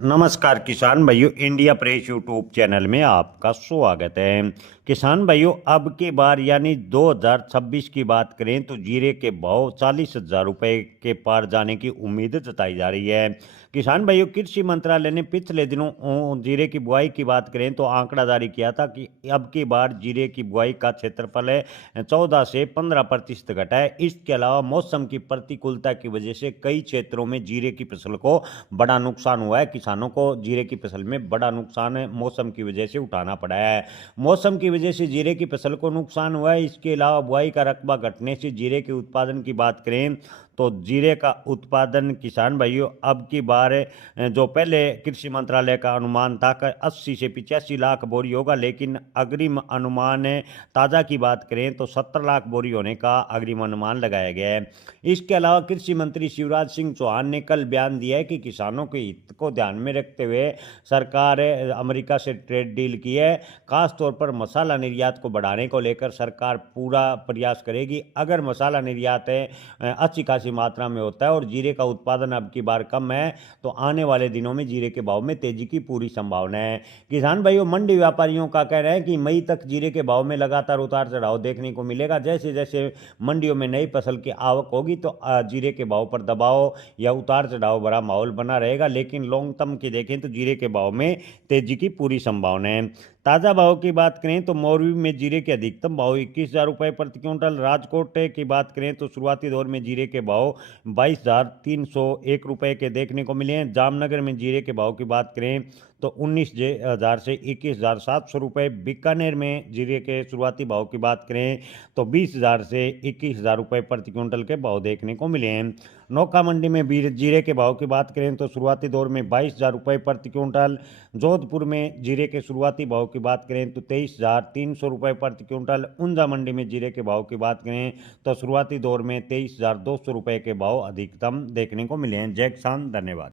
नमस्कार किसान भाइयों, इंडिया प्रेस यूट्यूब चैनल में आपका स्वागत है। किसान भाइयों, अब की बार यानी 2026 की बात करें तो जीरे के भाव 40,000 रुपये के पार जाने की उम्मीद जताई जा रही है। किसान भाइयों, कृषि मंत्रालय ने पिछले दिनों जीरे की बुआई की बात करें तो आंकड़ा जारी किया था कि अब की बार जीरे की बुआई का क्षेत्रफल है 14 से 15% घटा है। इसके अलावा मौसम की प्रतिकूलता की वजह से कई क्षेत्रों में जीरे की फसल को बड़ा नुकसान हुआ है। किसानों को जीरे की फसल में बड़ा नुकसान मौसम की वजह से उठाना पड़ा है। मौसम की वजह से जीरे की फसल को नुकसान हुआ है। इसके अलावा बुआई का रकबा घटने से जीरे के उत्पादन की बात करें तो जीरे का उत्पादन किसान भाइयों अब की बार जो पहले कृषि मंत्रालय का अनुमान था कि 80 से 85 लाख बोरी होगा, लेकिन अग्रिम अनुमान ताज़ा की बात करें तो 70 लाख बोरी होने का अग्रिम अनुमान लगाया गया है। इसके अलावा कृषि मंत्री शिवराज सिंह चौहान ने कल बयान दिया है कि किसानों के हित को ध्यान में रखते हुए सरकार अमेरिका से ट्रेड डील की है। खासतौर पर मसाला निर्यात को बढ़ाने को लेकर सरकार पूरा प्रयास करेगी। अगर मसाला निर्यात अच्छी खासी मात्रा में होता है और जीरे का उत्पादन अब की बार कम है तो आने वाले दिनों में जीरे के भाव में तेजी की पूरी संभावना है। किसान भाइयों, मंडी व्यापारियों का कहना है कि मई तक जीरे के भाव में लगातार उतार चढ़ाव देखने को मिलेगा। जैसे जैसे मंडियों में नई फसल की आवक होगी तो जीरे के भाव पर दबाव या उतार चढ़ाव भरा माहौल बना रहेगा, लेकिन लॉन्ग टर्म की देखें तो जीरे के भाव में तेजी की पूरी संभावना है। ताज़ा भाव की बात करें तो मोरवी में जीरे के अधिकतम भाव 21,000 रुपये प्रति क्विंटल। राजकोट की बात करें तो शुरुआती दौर में जीरे के भाव 22,301 रुपये के देखने को मिले हैं। जामनगर में जीरे के भाव की बात करें तो 19,000 से 21,700 रुपये। बीकानेर में जीरे के शुरुआती भाव की बात करें तो 20,000 से 21,000 रुपये प्रति क्विंटल के भाव देखने को मिले हैं। नौका मंडी में जीरे के भाव की बात करें तो शुरुआती दौर में 22,000 रुपये प्रति क्विंटल। जोधपुर में जीरे के शुरुआती भाव की बात करें तो 23,300 रुपये प्रति क्विंटल। ऊंजा मंडी में जीरे के भाव की बात करें तो शुरुआती दौर में 23,200 रुपये के भाव अधिकतम देखने को मिले हैं। जय किसान, धन्यवाद।